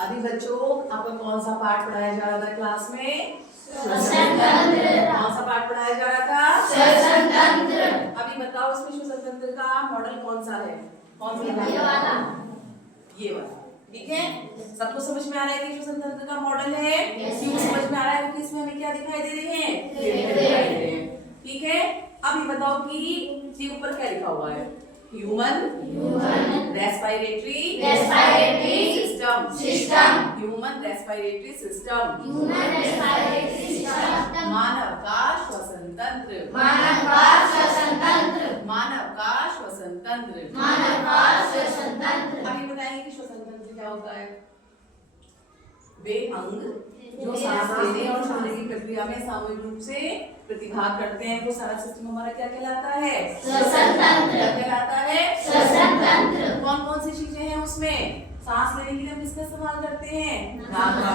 अभी बच्चों आपको कौन सा पाठ पढ़ाया जा रहा था क्लास में? श्वसन तंत्र। कौन सा पाठ पढ़ाया जा रहा था? श्वसन तंत्र। अभी बताओ इसमें श्वसन तंत्र का मॉडल कौन सा है? कौन सा? ये वाला। ये वाला। ठीक है, सबको समझ में आ रहा है कि श्वसन तंत्र का मॉडल है? Yes, क्यों समझ में आ रहा है? क्योंकि इसमें हमें क्या दिखाई दे रहे हैं? दिखाई दे रहे हैं। ठीक है, अब ये बताओ कि ये ऊपर क्या लिखा हुआ है? Human respiratory system. Human respiratory system. मानव का श्वसन तंत्र। मानव का श्वसन तंत्र। मानव का श्वसन तंत्र। मानव का श्वसन तंत्र। अभी बताइए कि श्वसन तंत्र क्या होता है? वे अंग जो सांस लेने और छोड़ने की प्रक्रिया में सामूहिक रूप से प्रतिभाग करते हैं, वो सारा सिस्टम हमारा क्या कहलाता है? श्वसन तंत्र। क्या कहलाता है? श्वसन तंत्र। कौन कौन सी चीजें हैं उसमें? सांस लेने के लिए हम किसका इस्तेमाल करते हैं? नाक का।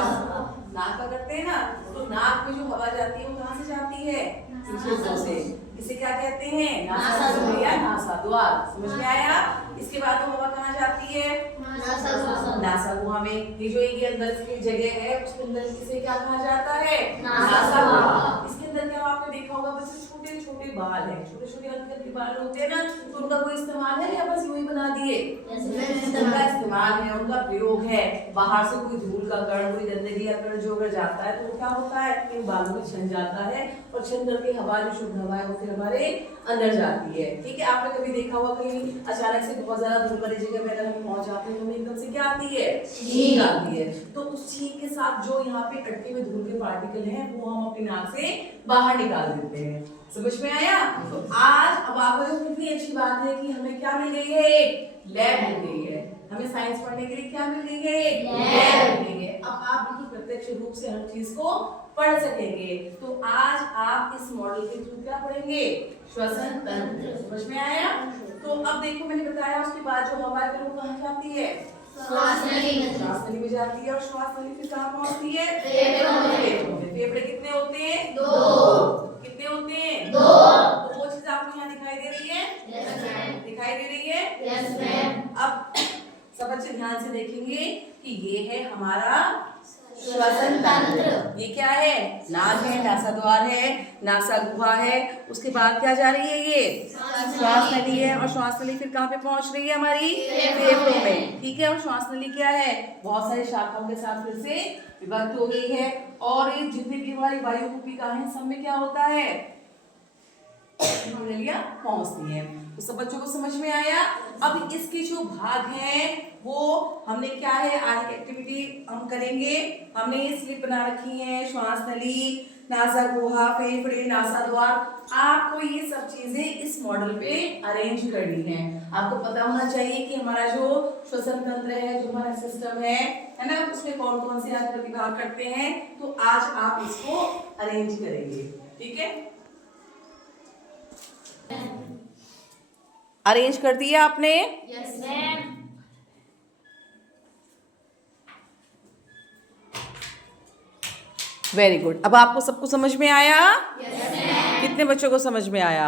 नाक का करते हैं ना, तो नाक में जो हवा जाती है वो कहाँ से जाती है? फेफड़ों से। इसे क्या कहते हैं? नासाद्वार या नासाद्वार। समझ में आया? इसके बाद वो हवा कहाँ जाती है? नासागुहा में। ये जो ये अंदर की जगह है उसके अंदर इसे क्या कहा जाता है? नासागुहा। इसके अंदर क्या आपने देखा होगा बच्चे, छोटे छोटे बाल हैं, छोटे छोटे हल्के हल्के बाल होते हैं ना, तो उनका कोई इस्तेमाल है या बस यूं ही बना दिए? उनका इस्तेमाल है, उनका प्रयोग है। बाहर से कोई धूल का कण, कोई गंदगी या कण जो अगर जाता है तो वो क्या होता है? इन बालों में छन जाता है और छन करके हवा जो शुद्ध हवा है वो फिर हमारे अंदर जाती है। ठीक है, आपने कभी देखा होगा कहीं अचानक से बहुत ज्यादा धूल वाली जगह में अगर हम पहुंच जाते हैं तो हमें एकदम से क्या आती है? छींक आती है। तो उस छींक के साथ जो यहाँ पे अटके हुए धूल के पार्टिकल हैं वो हम अपनी नाक से बाहर निकाल देते हैं। समझ में आया? तो आज अब आपको कितनी अच्छी बात है कि हमें क्या मिल गई है? लैब मिल गई है। हमें साइंस पढ़ने के लिए क्या मिल गई है? लैब मिल गई है। अब आप बिल्कुल प्रत्यक्ष रूप से हर चीज को पढ़ सकेंगे। तो आज आप इस मॉडल के थ्रू क्या पढ़ेंगे? श्वसन तंत्र। समझ में आया? तो अब देखो मैंने बताया उसके बाद जो हवा है वो कहाँ जाती है? श्वास नली में जाती है और श्वास नली फिर कहाँ पहुंचती है? फेफड़ों में। फेफड़े कितने होते हैं? 2। कितने होते हैं? 2। तो वो चीज आपको यहाँ दिखाई दे रही है? Yes ma'am. दिखाई दे रही है? Yes ma'am. अब सब बच्चे ध्यान से देखेंगे कि ये है हमारा श्वसन तंत्र। ये क्या है? नाक है, नासाद्वार है, नासागुहा है, उसके बाद क्या जा रही है? ये श्वास नली है और श्वास नली फिर कहाँ पे पहुंच रही है? हमारी फेफड़ों में। ठीक है, और श्वास नली क्या है? बहुत सारी शाखाओं के साथ फिर से विभक्त हो गई है और ये जितने भी हमारी वायु कुपिका है सब में क्या होता है? नलियां पहुंचती हैं। तो सब बच्चों को समझ में आया? अब इसके जो भाग हैं वो हमने क्या है आज की एक्टिविटी हम करेंगे। हमने ये स्लिप बना रखी है, श्वास नली, नासागुहा, फेफड़े, नासाद्वार। आपको ये सब चीजें इस मॉडल पे अरेंज करनी है। आपको पता होना चाहिए कि हमारा जो श्वसन तंत्र है, जो हमारा सिस्टम है ना, उसमें कौन कौन से आज प्रतिभाग करते हैं। तो आज आप इसको अरेंज करेंगे। ठीक है, अरेंज कर दिया आपने? Yes ma'am. Very good. अब आपको सबको समझ में आया? Yes ma'am. कितने बच्चों को समझ में आया?